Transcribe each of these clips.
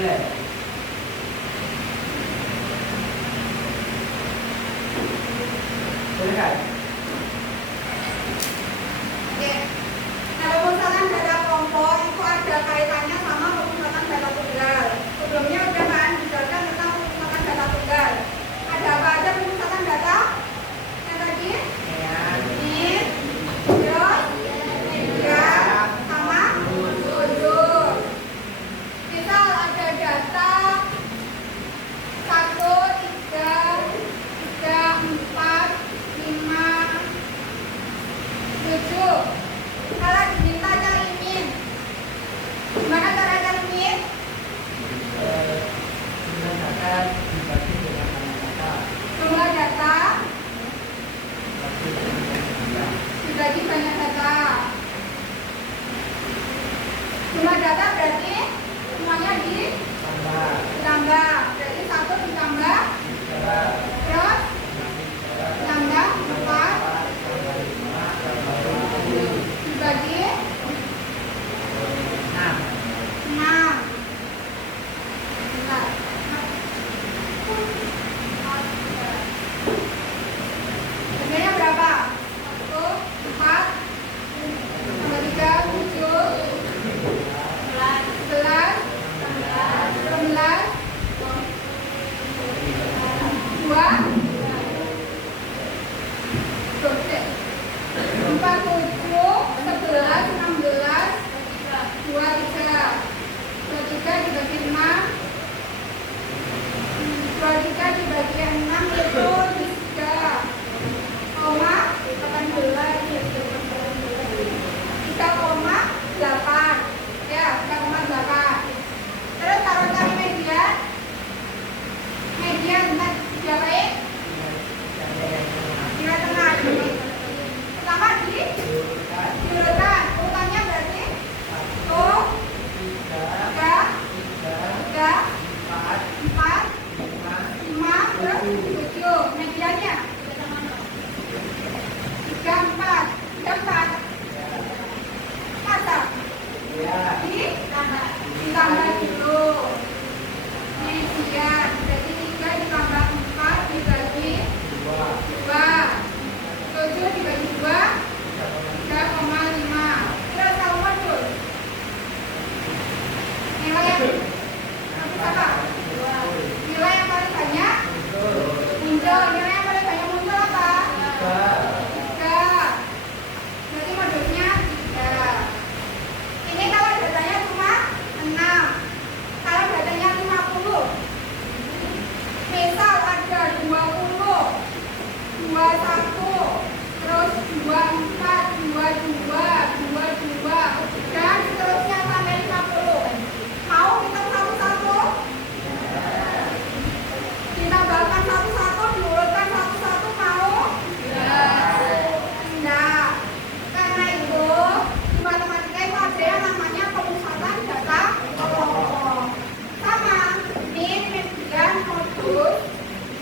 Boleh. Boleh kan? Oke. Nah, pemusatan data kelompok itu ada kaitannya sama pemusatan data tunggal. Sebelumnya udah kan dijelaskan tentang pemusatan data tunggal. Ada apa aja pemusatan data? Yang tadi? Ini, terus, media, sama wujud. Misal ada data 1, 3, 4, 5, 7. Kalau diminta cariin, gimana cara cariin? Jumlah data dibagi dengan banyak data. Jumlah data dibagi banyak data. Jumlah data berarti semuanya ditambah. Berarti 1 ditambah, terus ditambah 4 dibagi 6. Bentar. Jumlahnya berapa? 1, 4, tambah 3, 7, 11, 19, 2, 4, 7, 11, 16, 23. 23 dibagi 5, 23 dibagi 6 itu 3, 3,8. Ya, 3,8. Terus kalau cari median, bentar, diapain? Di tengah. Pertama diurutkan. Urutannya berarti 1, 3, 4, 5, terus 7. Mediannya 3, 4. Masa? Ditambah dulu. Median berarti 3 ditambah 4 dibagi 2. 7 dibagi 2, 3,5. Terus kalau muncul nilai yang apa? Nilai yang paling banyak muncul. Nilai yang paling banyak muncul apa? 3. Berarti modulnya 3. Ini kalau datanya cuma 6. Kalau datanya 50, misal ada 20, 21, terus 24, 22, 22, dan seterusnya sampai 50. Mau hitung satu-satu? Ditambahkan satu-satu, diurutkan satu-satu, mau? Enggak. Karena itu di matematika itu ada yang namanya pemusatan data kelompok. Sama min, median, modus.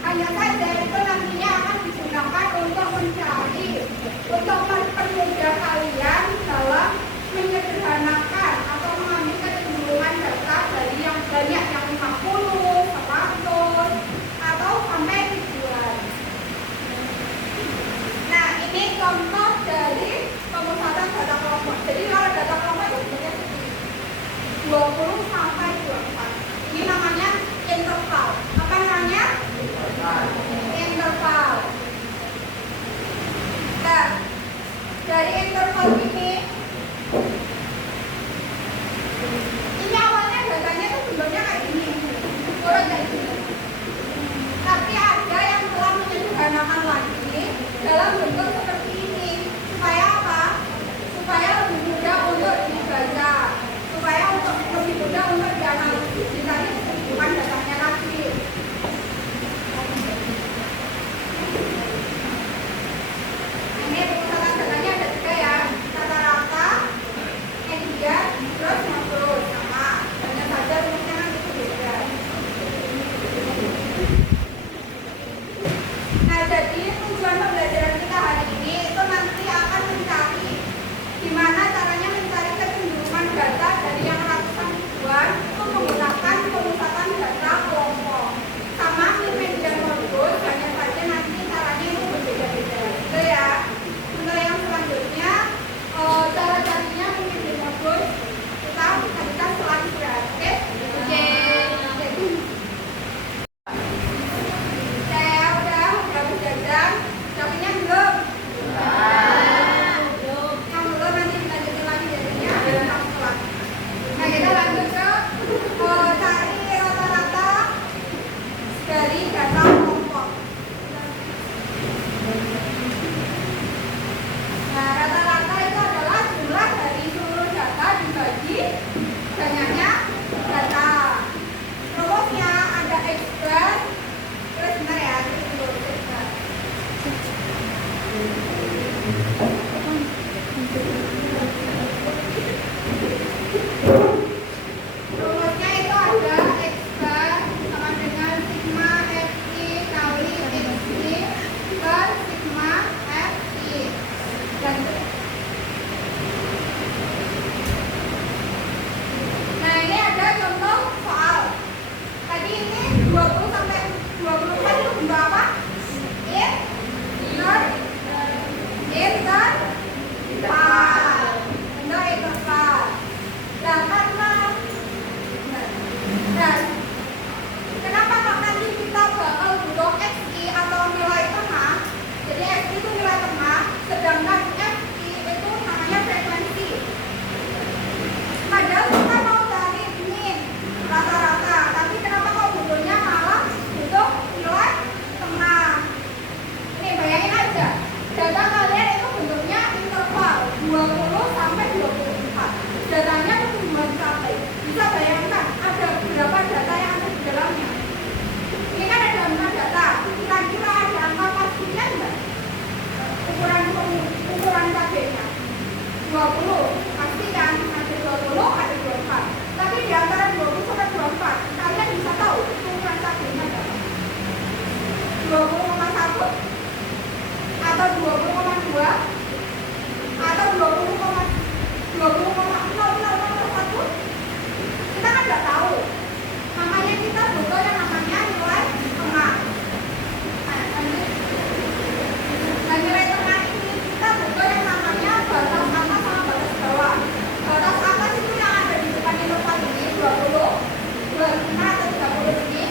Hanya saja itu nantinya akan digunakan untuk mencari, untuk mempermudah kalian dalam menyederhanakan atau mengambil kecenderungan data dari yang banyak, yang 50, 100, atau sampai ribuan. Nah, ini contoh dari pemusatan data kelompok. Jadi kalau data kelompok itu sebenarnya seperti 20 sampai 24. Ini namanya interval. Apa namanya? Interval. Nah, dari interval ini awalnya datanya itu sebenarnya kayak gini, urut kayak gini. Tapi ada yang telah menyederhanakan lagi dalam bentuk seperti ini. Supaya apa? Supaya lebih mudah untuk dibaca, supaya lebih mudah untuk dianalisis, dicari keseluruhan datanya lagi. Ini pemusatan datanya ada 3 ya, rata-rata, median, terus modul. Sama, hanya saja rumusnya nanti berbeda. Nah, jadi tujuan pembelajaran kita hari ini 20. Pasti kan ada 20, ada 24. Tapi di antara 20 sampai 24, kalian bisa tahu ukuran tabelnya berapa? 20,1 atau 20,2 atau 20,0001? Kita kan nggak tahu. Makanya kita butuh yang namanya nilai tengah. Nah, nilai tengah ini kita butuh yang namanya batas atas sama batas bawah. Batas atas itu yang ada di depan interval ini 20, 25 atau 30 ini.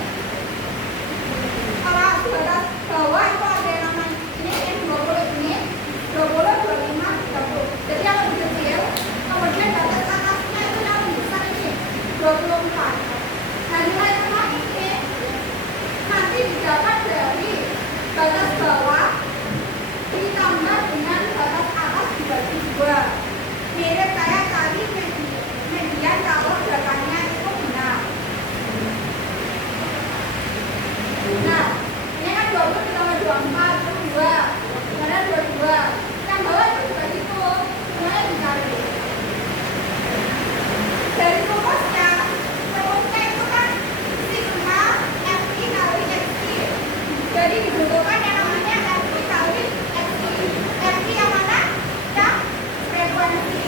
Kalau batas bawah itu ada yang namanya ini yang 20 ini, 20, 25, 30. Jadi yang lebih kecil. Kemudian batas atasnya itu yang lebih besar ini 24. Nah, nilai tengah ini nanti didapat dari batas bawah ditambah dengan batas atas dibagi 2. Mirip kayak tadi median kalau datanya itu benar. Nah, ini kan 20 ditambah 24 itu 2. Mana 22. Yang bawah itu juga gitu. Semuanya dicari. Dari rumusnya itu kan sigma FI kali XI. Jadi dibutuhkan yang namanya FI kali XI. FI yang mana? Yang frekuensi.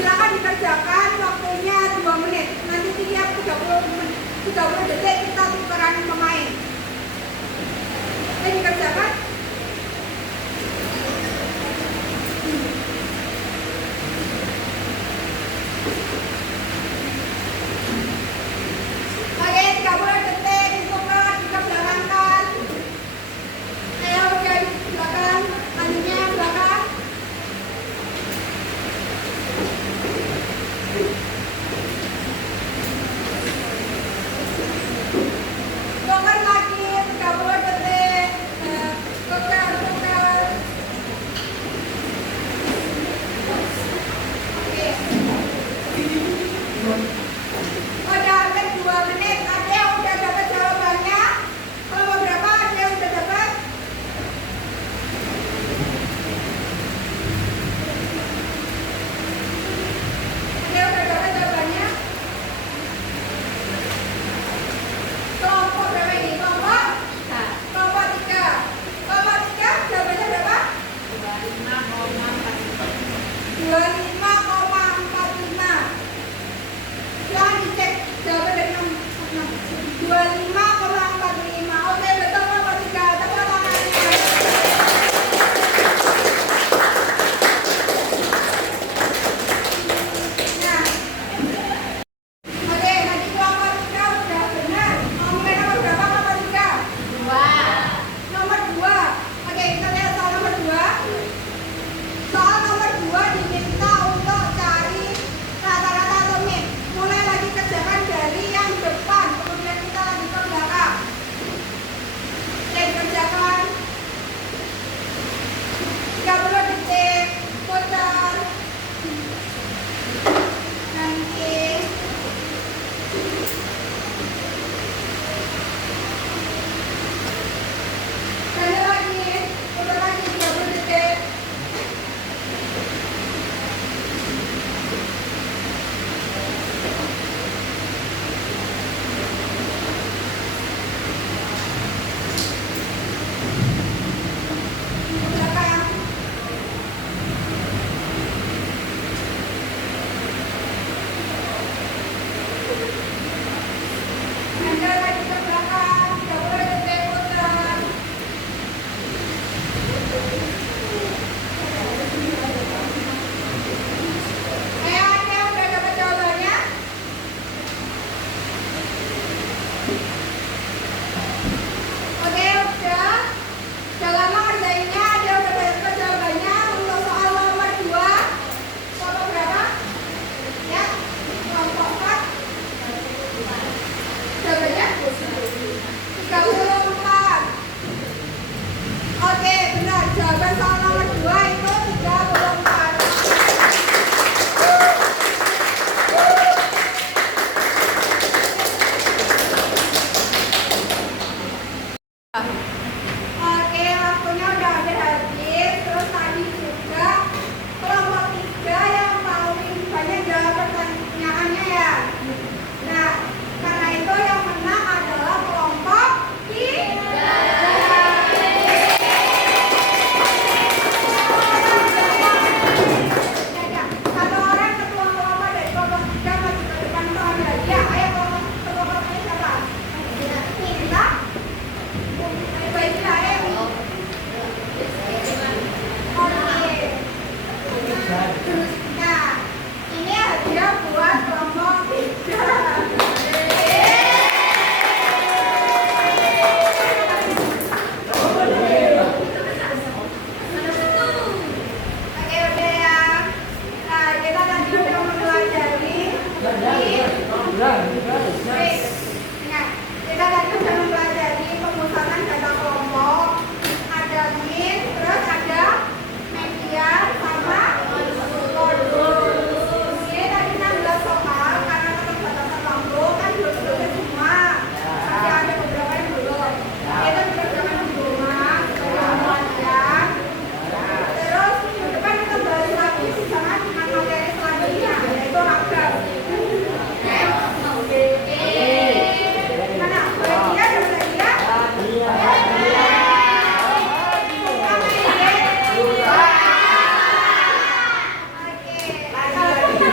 Silakan dikerjakan, waktunya 2 menit. Nanti tiap 30 detik kita tukeran pemain. Oke, dikerjakan. Oke, 30 detik ditukar, dikerjakan. Ayo, dari belakang, majunya belakang. Tukar lagi 30 detik.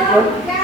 kemudian